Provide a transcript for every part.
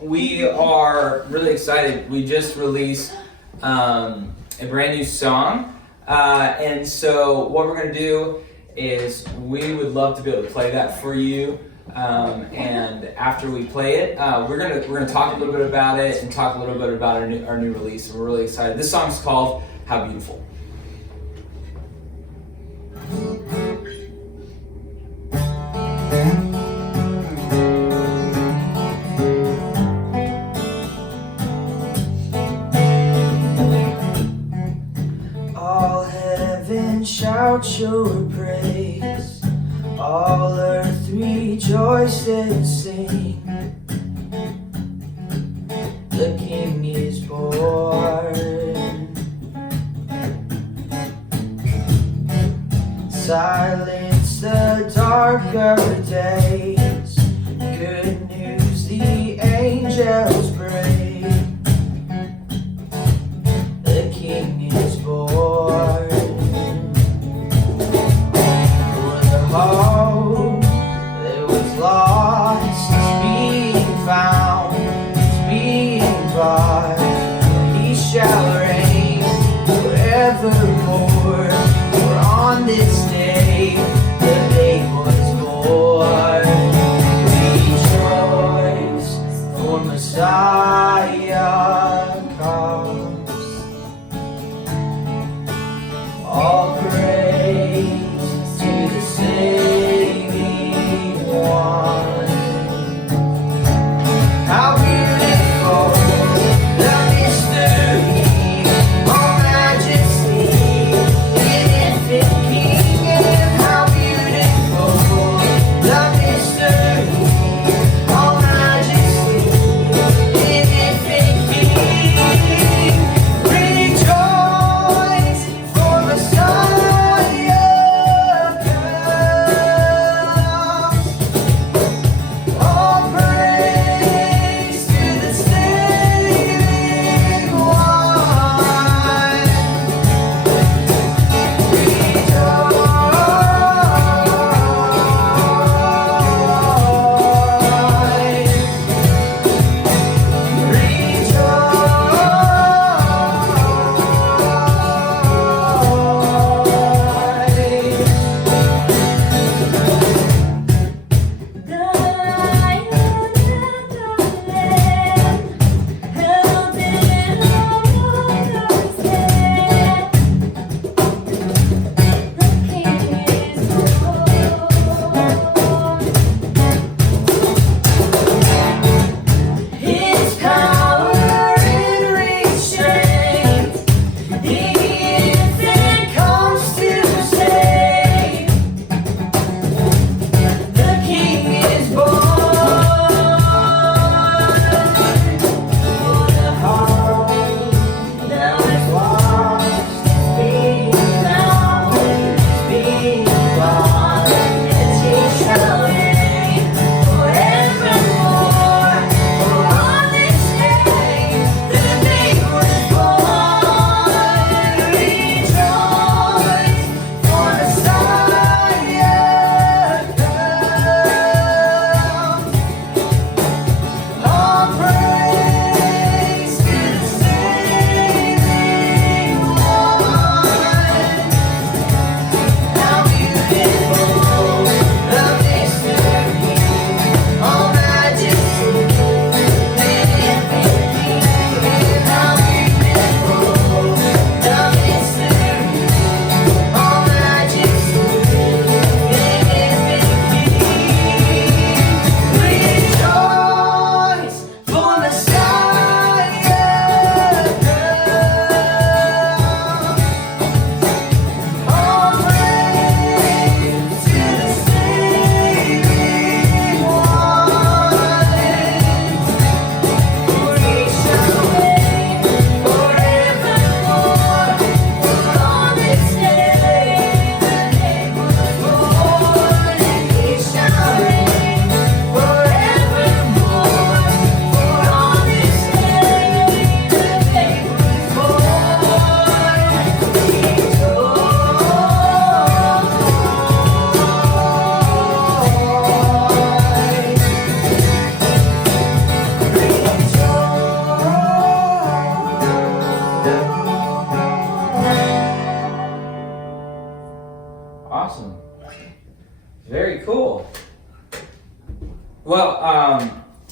We are really excited. We just released a brand new song. And so what we're going to do is we would love to be able to play that for you. And after we play it, we're gonna talk a little bit about it and talk a little bit about our new release. And we're really excited. This song's called "How Beautiful." All heaven shout your praise, all earth rejoice and sing. The King is born. Silence the darker days. Good news the angels bring. The King is born. For the hope that was lost is being found, is being brought. He shall reign forevermore. For on this day the babe was born. Rejoice, for Messiah comes. All praise to the saving one. How beautiful the mystery, all majesty, in infant King. And how beautiful the mystery, all majesty, in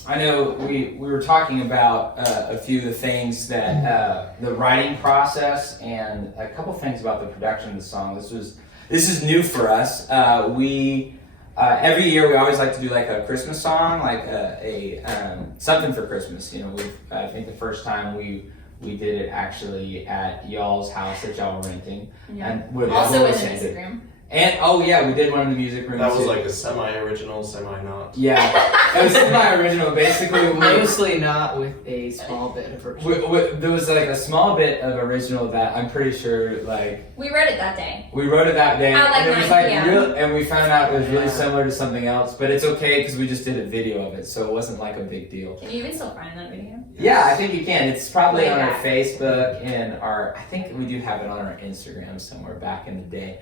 I know we were talking about a few of the things that the writing process and a couple things about the production of the song. This is new for us. We every year we always like to do like a Christmas song, like a something for Christmas. You know, I think the first time we did it actually at y'all's house that y'all were renting, and Also in the music room. And oh yeah, we did one in the music room. That was too. like a semi-original, semi-not. Yeah, it was semi-original. Basically, Mostly not with a small bit of original. there was like a small bit of original that I'm pretty sure like We wrote it that day. we wrote it that day, At, like, and it was 9 like p.m. real, and we found out it was really Yeah. similar to something else. But it's okay because we just did a video of it, so it wasn't like a big deal. Can you even still find that video? Yeah, I think you can. It's probably Way on our back. Facebook and I think we do have it on our Instagram somewhere back in the day.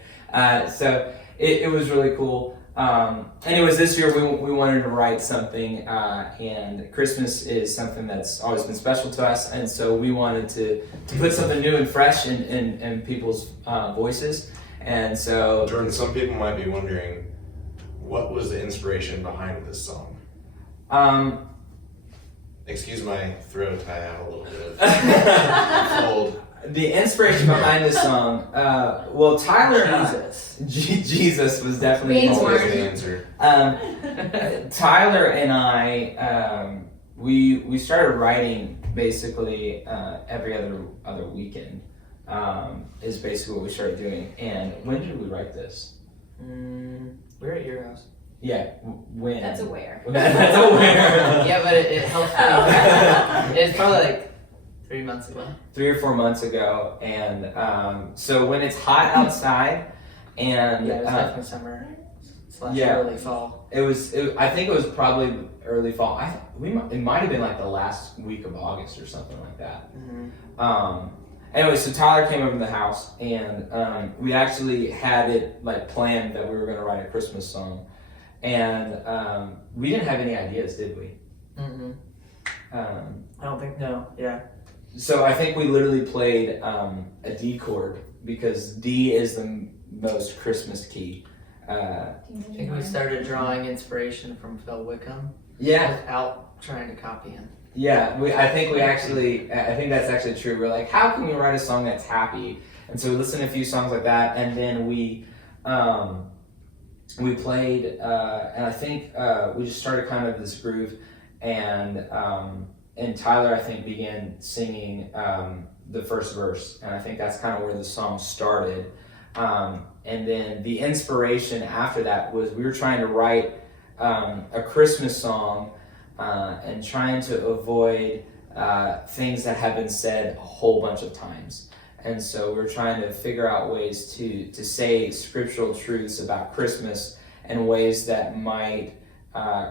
So it was really cool. Anyways, this year we wanted to write something, and Christmas is something that's always been special to us, and so we wanted to put something new and fresh in people's voices. And so Jordan, some people might be wondering, what was the inspiration behind this song? Excuse my throat, I have a little bit of cold. the inspiration behind this song, well, Tyler and I, Jesus. Jesus was definitely Being Always born. the answer. Tyler and I, we started writing basically every other weekend. Is basically what we started doing. And when did we write this? We're at your house. Yeah, when? That's aware. That's aware. Yeah, but it helps me. It's probably like 3 months ago. 3 or 4 months ago, and so when it's hot outside, and Yeah, it was definitely summer / yeah. early fall. I think it was probably early fall. It might have been like the last week of August or something like that. Anyway, so Tyler came over to the house, and we actually had it like planned that we were going to write a Christmas song, and we didn't have any ideas, did we? I don't think no. Yeah. So I think we literally played a D chord because D is the most Christmas key. I think we started drawing inspiration from Phil Wickham Yeah, without trying to copy him. yeah. I think that's actually true. We're like, how can we write a song that's happy? And so we listened to a few songs like that, and then we played, and I think we just started kind of this groove, and Tyler, I think, began singing the first verse, and I think that's kind of where the song started. And then the inspiration after that was we were trying to write a Christmas song and trying to avoid things that have been said a whole bunch of times. And so we're trying to figure out ways to say scriptural truths about Christmas in ways that might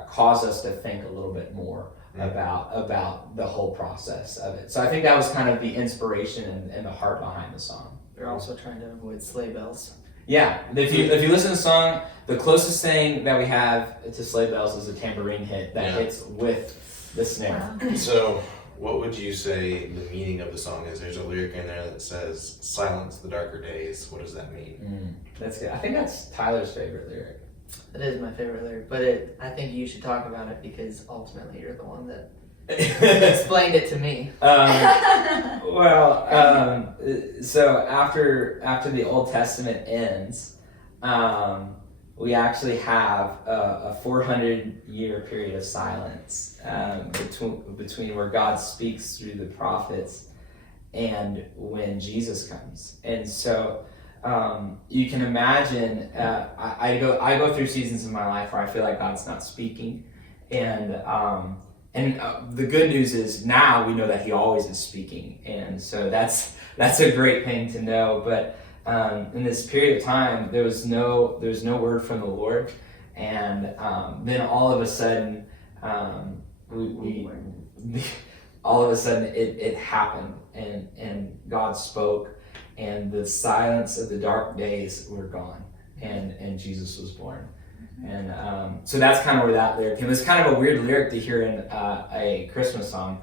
cause us to think a little bit more about the whole process of it. So I think that was kind of the inspiration and the heart behind the song. We're also trying to avoid sleigh bells. Yeah, if you listen to the song, the closest thing that we have to sleigh bells is a tambourine hit that hits with the snare. Wow. So, what would you say the meaning of the song is? There's a lyric in there that says, "Silence the darker days." What does that mean? That's good. I think that's Tyler's favorite lyric. It is my favorite lyric, but I think you should talk about it because ultimately you're the one that explained it to me. So after the Old Testament ends, we actually have a 400-year period of silence between where God speaks through the prophets and when Jesus comes. And so you can imagine, I go through seasons in my life where I feel like God's not speaking, and the good news is now we know that He always is speaking, and so that's a great thing to know. But in this period of time, there was no word from the Lord, and then all of a sudden, all of a sudden it happened, and God spoke, and the silence of the dark days were gone, and Jesus was born. And so that's kind of where that lyric came. It's kind of a weird lyric to hear in a Christmas song,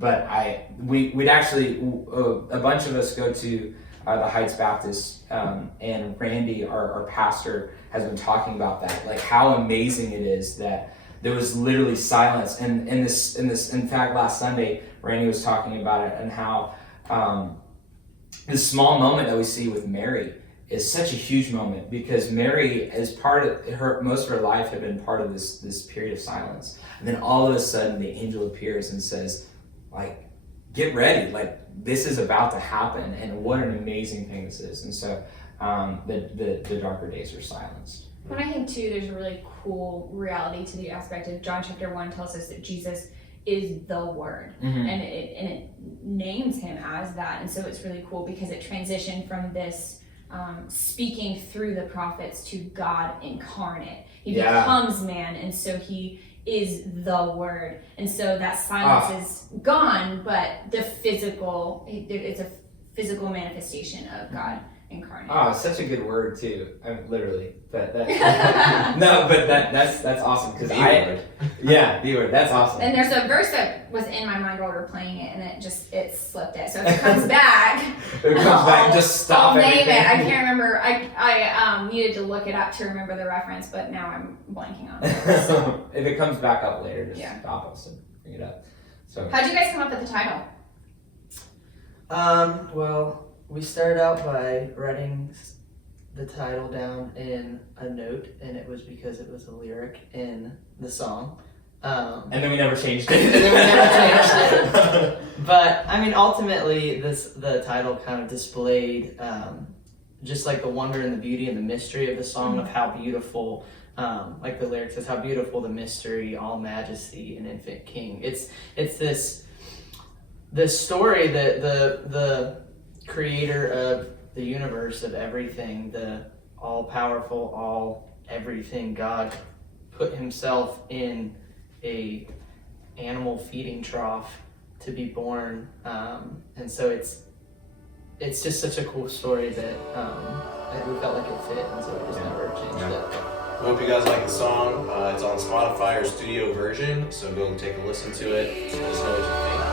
but we'd actually, a bunch of us go to the Heights Baptist, and Randy, our pastor, has been talking about that, like how amazing it is that there was literally silence. And in fact, last Sunday, Randy was talking about it and how this small moment that we see with Mary is such a huge moment, because Mary, as part of most of her life, had been part of this period of silence, and then all of a sudden the angel appears and says, like, get ready, like this is about to happen, and what an amazing thing this is. And so the darker days are silenced. But I think too, there's a really cool reality to the aspect of John chapter 1 tells us that Jesus is the Word, Mm-hmm. and it names him as that, and so it's really cool because it transitioned from this speaking through the prophets to God incarnate. He becomes man, and so he is the Word, and so that silence is gone, but the physical, it's a physical manifestation of God incarnate. Oh, such a good word too. Literally, but that no, but that's awesome, because the word. That's awesome. And there's a verse that was in my mind while we were playing it, and it slipped it. So if it comes back, Just stop I'll name everything. it. I can't remember. I needed to look it up to remember the reference, but now I'm blanking on it. So. If it comes back up later, just Yeah. stop us and bring it up. So How'd you guys come up with the title? Well, we started out by writing the title down in a note, and it was because it was a lyric in the song. and then we never changed it. And then we never changed it. But I mean, ultimately, the title kind of displayed just like the wonder and the beauty and the mystery of the song, of how beautiful, like the lyric says, how beautiful the mystery, all majesty, and infant King. It's this story that the creator of the universe, of everything, the all powerful, all everything God, put himself in a animal feeding trough to be born, and so it's just such a cool story that we felt like it fit, and so we just never changed it. I hope you guys like the song. It's on Spotify or studio version, so go and take a listen to it. Let us know what you think.